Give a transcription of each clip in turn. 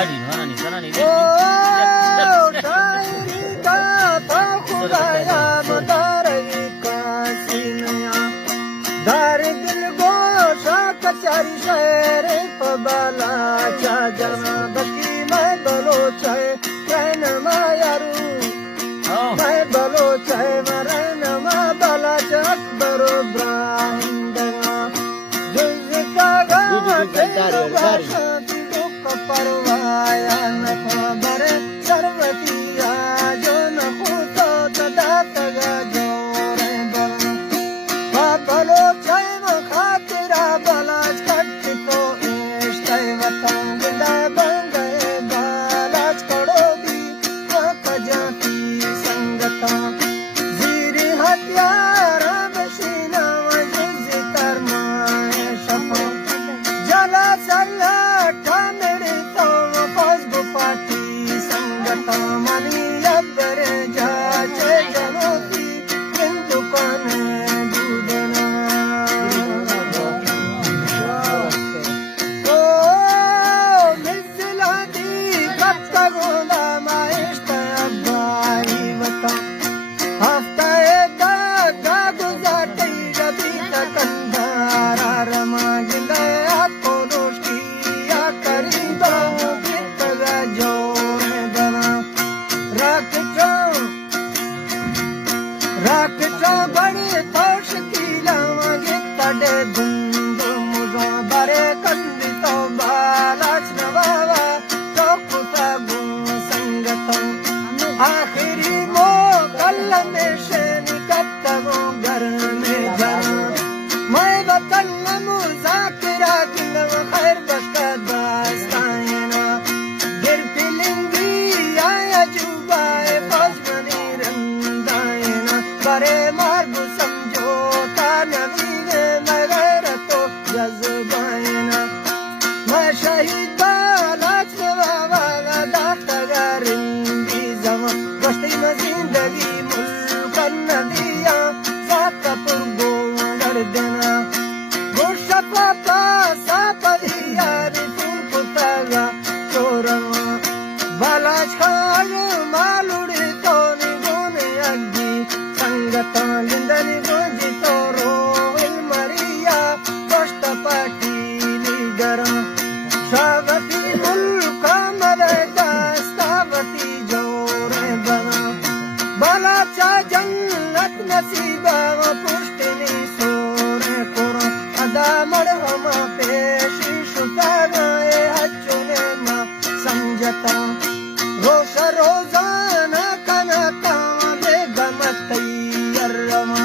गाडी हानी सनानी ओ डायरी का था खुदाया मदारी का सीनया दार दिल गोशा कचारी शहर पबाला चा जना बकी मैं बलो चाहे कैन मायारू मैं बलो चाहे मरन मा बला चक बरो ब्रांडना जुज का गा शांति दुख परवाया न खबर सर्वतिया जो न खुतो तदा तगा जोरे बलो चाहे म खातिरा बलाच कट्टी तो इश्ते वतन गिला बंदे बालाच कड़ो भी कजाती संगता जीरी हत्यारा बशीना वजिज़ तरमाए शफा जला सल्ला ठामेरे तो फज पाटी संगता मनी लबरे जाचे जनोती किंतु कने दूधना ओ मिज़ला दी कत्ता गोला माइश्ता अब्बाई वता हफ्ता गा गुजारती रबी कंधारा रमा गिंदा कोलोश किया करीबा बितगा जोर दना राकचा बड़ी तोश की लावांगे तड़े धुंद मुझो बारे कंदी तो बालाच नवावा तो कुता गु संगता आखिरी मो कल में शेनी कत्तगो घर में जाना मैं बतल मुजाकिरा किंगव खैर बस्ता दास्ताना गिर फिलिंगी आया जुबाए फजमनी रंदायना बरे मार्गु समझोता नवीने मगर तो जज्बायना मैं शहीद बालाच नवावा दाख्तगा रिंदी जमा बस्ती में जिंदगी मुल्कन नदिया साता पुर गोंगर देना गोशा पापा सापदिया रिफुल कुतागा चोरमा बालाच खाग मालुड़ी तोनी गोने अग्गी संगता लिंदनी गोजी तोरो इल्मरिया कोष्ट पाटी लीडरा शावती मुल्का मलदा स्तावती जोरे बना बालाचा जन्नत नसीबा पुष्टिनी सोरे कोरा अदा मरहमा पेशी शुतागाए हच्चुने मा समझता रोश रोजाना कनता बेगमतैयर रमा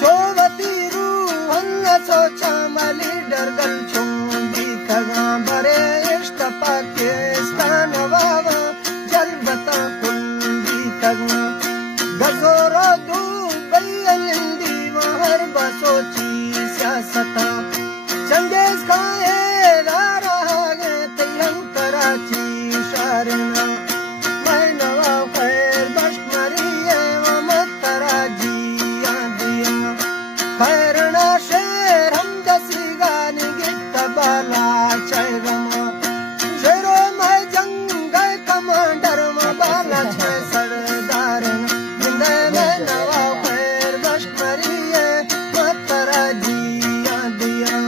चोवती रूहन सोचा मली डरगल चुंगी तगा बरे इश्क पाकिस्तान वावा जलबता कुंगी तगा गजोरो दुबैयलिंदी महर बसोची सियासता चंगेज खाए रहा गे तयं कराची शारना मैं नवा खैर बशमरिए मत तराजी दिया खैरना शेर हम दसी गानी गित बाला चैरमा शेरो मैं जंग कमांडर में बाला छे सरदार जिंदे में नवा खैर बशमरिए मत तराजी दिया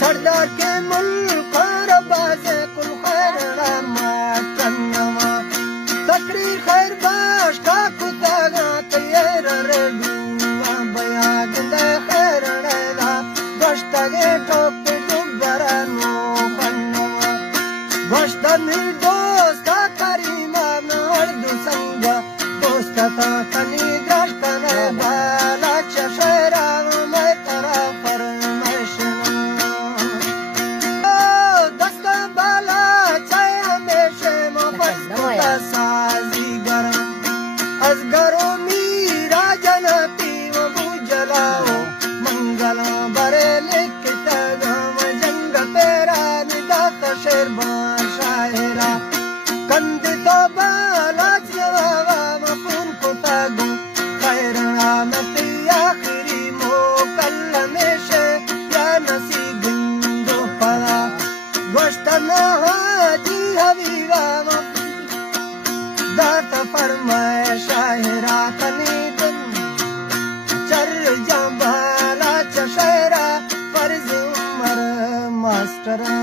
सरदार के मुल्क रबाजे कुल खैर रमा कन्नमा तकरीर खैर बाश का कुतागा तैयार रेडुआ बया गिंदे खैर रेला बश्तगे टोप दुबरा नो कन्नमा बश्तनी दोस्त करीमा नर्दु संगा दोस्त ता कनी दर्शकने बाला चशरा मैं तरा फरमाइशना दस्ता बाला चाहे हमेशे मोबस्ता साजी गरम अजगरो मीरा जनती वो बुजलाओ मंगला बरे लिखता गाम जंग तेरा निदात शेर शायरा दात फरमाए शाहिरा कनीदन चर जबाला चशहरा फर्ज उमर मास्टरा